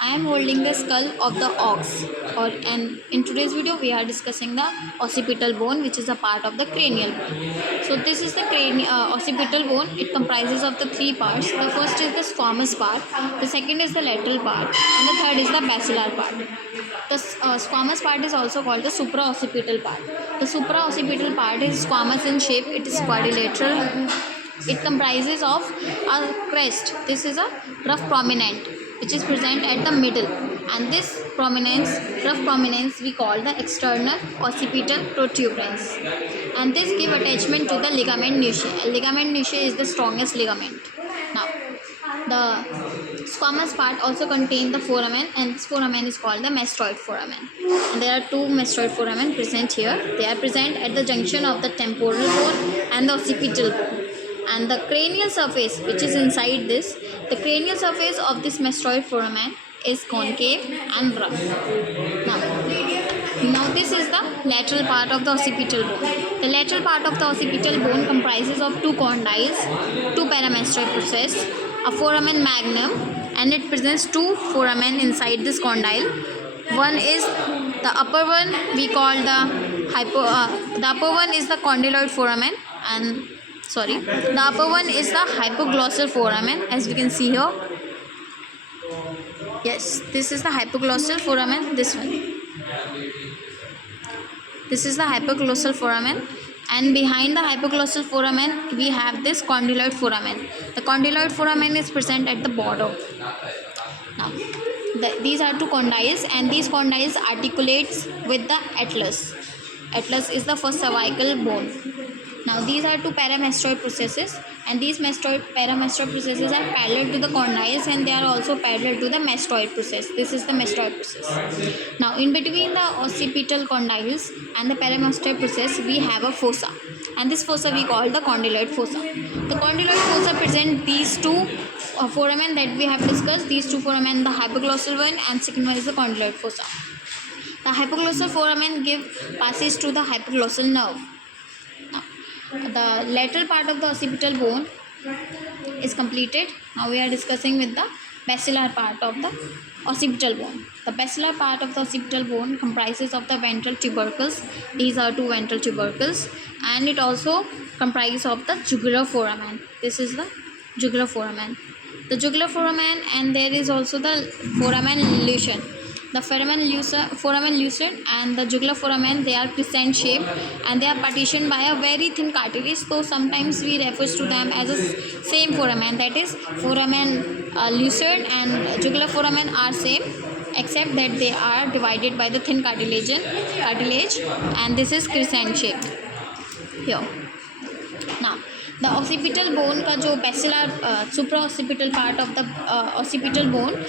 I am holding the skull of the ox, and in today's video we are discussing the occipital bone, which is a part of the cranial bone. So this is the occipital bone. It comprises of the three parts. The first is the squamous part, the second is the lateral part, and the third is the basilar part. The squamous part is also called the supraoccipital part. The supraoccipital part is squamous in shape. It is quadrilateral. It comprises of a crest. This is a rough prominent which is present at the middle, and this rough prominence we call the external occipital protuberance, and this give attachment to the ligament nuchae. Ligament nuchae is the strongest ligament. Now the squamous part also contain the foramen, and this foramen is called the mastoid foramen, and there are two mastoid foramen present here. They are present at the junction of the temporal bone and the occipital bone, and the cranial surface which is inside this, the cranial surface of this mastoid foramen is concave and rough. Now this is the lateral part of the occipital bone. The lateral part of the occipital bone comprises of two condyles, two paramastoid process, a foramen magnum, and it presents two foramen inside this condyle. One is the upper one we call the upper one is the condyloid foramen, and the upper one is the hypoglossal foramen, as we can see here. Yes, this is the hypoglossal foramen. This is the hypoglossal foramen, and behind the hypoglossal foramen we have this condyloid foramen. The condyloid foramen is present at the border. Now these are two condyles, and these condyles articulates with the atlas. Atlas is the first cervical bone. Now these are two paramastoid processes, and these paramastoid processes are parallel to the condyles, and they are also parallel to the mastoid process. This is the mastoid process. Now in between the occipital condyles and the paramastoid process we have a fossa, and this fossa we call the condyloid fossa. The condyloid fossa present these two foramen that we have discussed. These two foramen, the hypoglossal one and second one is the condyloid fossa. The hypoglossal foramen passes to the hypoglossal nerve. The lateral part of the occipital bone is completed. Now we are discussing with the basilar part of the occipital bone. The basilar part of the occipital bone comprises of the ventral tubercles. These are two ventral tubercles, and it also comprises of the jugular foramen. This is the jugular foramen. The jugular foramen, and there is also the foramen lucidum. The foramen lucid and the jugular foramen, they are crescent shaped, and they are partitioned by a very thin cartilage. So sometimes we refer to them as a same foramen, that is foramen lucid and jugular foramen are same, except that they are divided by the thin cartilage, and this is crescent shaped here. Now the occipital bone का जो basilar supraoccipital part of the occipital bone